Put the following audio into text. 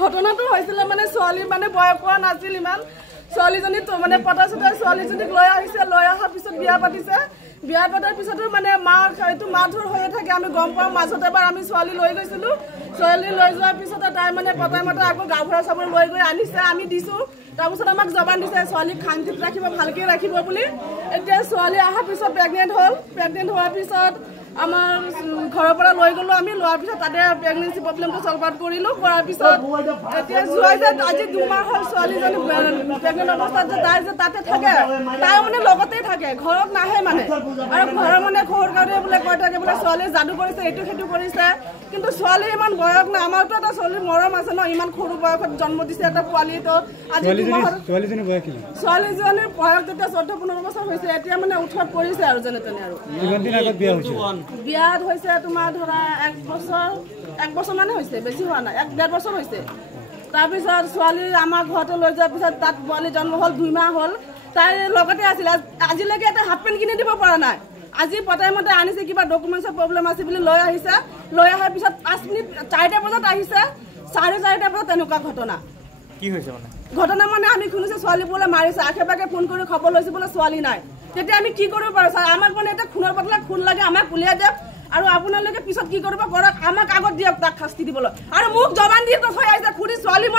ঘটনাটো হৈছিলে মানে ছোৱালী মানে বয়স হোৱা নাছিল ইমান ছোৱালীজনী মানে পতা চতা ছোৱালীজনীক লৈ আহিছে লৈ অহাৰ পিছত বিয়া পাতিছে বিয়া পতাৰ পিছতো মানে এইটো মাৰধৰ হৈয়ে থাকে আমি গম পাওঁ মাজতে এবাৰ আমি ছোৱালী লৈ গৈছিলোঁ ছোৱালী লৈ যোৱাৰ পিছতে তাই মানে পতাই মতে আকৌ গাঁওবুঢ়া চাবৰ লৈ গৈ আনিছে আমি দিছোঁ তাৰপিছত আমাক জবান দিছে ছোৱালীক শান্তিত ৰাখিব ভালকৈ ৰাখিব বুলি এতিয়া ছোৱালী অহাৰ পিছত প্ৰেগনেণ্ট হোৱাৰ পিছত আমাৰ ঘৰৰ পৰা লৈ গ'লোঁ আমি লোৱাৰ পিছত তাতে প্ৰেগনেঞ্চি প্ৰব্লেমটো চল্ভ আউট কৰিলোঁ কৰাৰ পিছত এতিয়া যোৱা যে আজি 2 মাহ হ'ল ছোৱালীজনী প্ৰেগনেণ্ট অৱস্থাত যে তাই যে তাতে থাকে তাই মানে লগতেই থাকে ঘৰত নাহে মানে আৰু ঘৰৰ মানে খবৰ কাউৰীয়ে বোলে কৈ থাকে বোলে ছোৱালীয়ে যাদু কৰিছে এইটো সেইটো কৰিছে কিন্তু ছোৱালীৰ ইমান বয়স নাই আমাৰতো এটা ছোৱালীৰ মৰম আছে ন ইমান সৰু বয়সত জন্ম দিছে এটা পোৱালীটো আজি ছোৱালীজনীৰ বয়স তেতিয়া 14-15 বছৰ হৈছে এতিয়া মানে উঠত পৰিছে আৰু যেনে তেনে আৰু বিয়াত হৈছে তোমাৰ ধৰা 1 বছৰ মানে হৈছে বেছি হোৱা নাই 1-1.5 বছৰ হৈছে তাৰপিছত ছোৱালী আমাৰ ঘৰতে লৈ যোৱাৰ পিছত তাত পোৱালী জন্ম হ'ল 2 মাহ হ'ল তাই লগতে আছিলে আজিলৈকে এটা হাফ পেণ্ট কিনি দিব পৰা নাই আজি পতাই মতে আনিছে কিবা ডকুমেণ্টছৰ প্ৰব্লেম আছে বুলি লৈ আহিছে লৈ অহাৰ পিছত 5 মিনিট 4টা বজাত আহিছে 4:30 বজাত তেনেকুৱা ঘটনা কি হৈছে মানে ঘটনা মানে আমি শুনিছো ছোৱালী বোলে মাৰিছে আশে পাশে ফোন কৰি খবৰ লৈছে বোলে ছোৱালী নাই তেতিয়া আমি কি কৰিব পাৰোঁ ছাৰ আমাক মানে এটা খুনৰ পাতলা খুন লাগে আমাক উলিয়াই দিয়ক আৰু আপোনালোকে পিছত কি কৰিব কৰক আমাক আগত দিয়ক তাক শাস্তি দিবলৈ আৰু মোক জবান দি থৈ আহিছে খুৰী ছোৱালী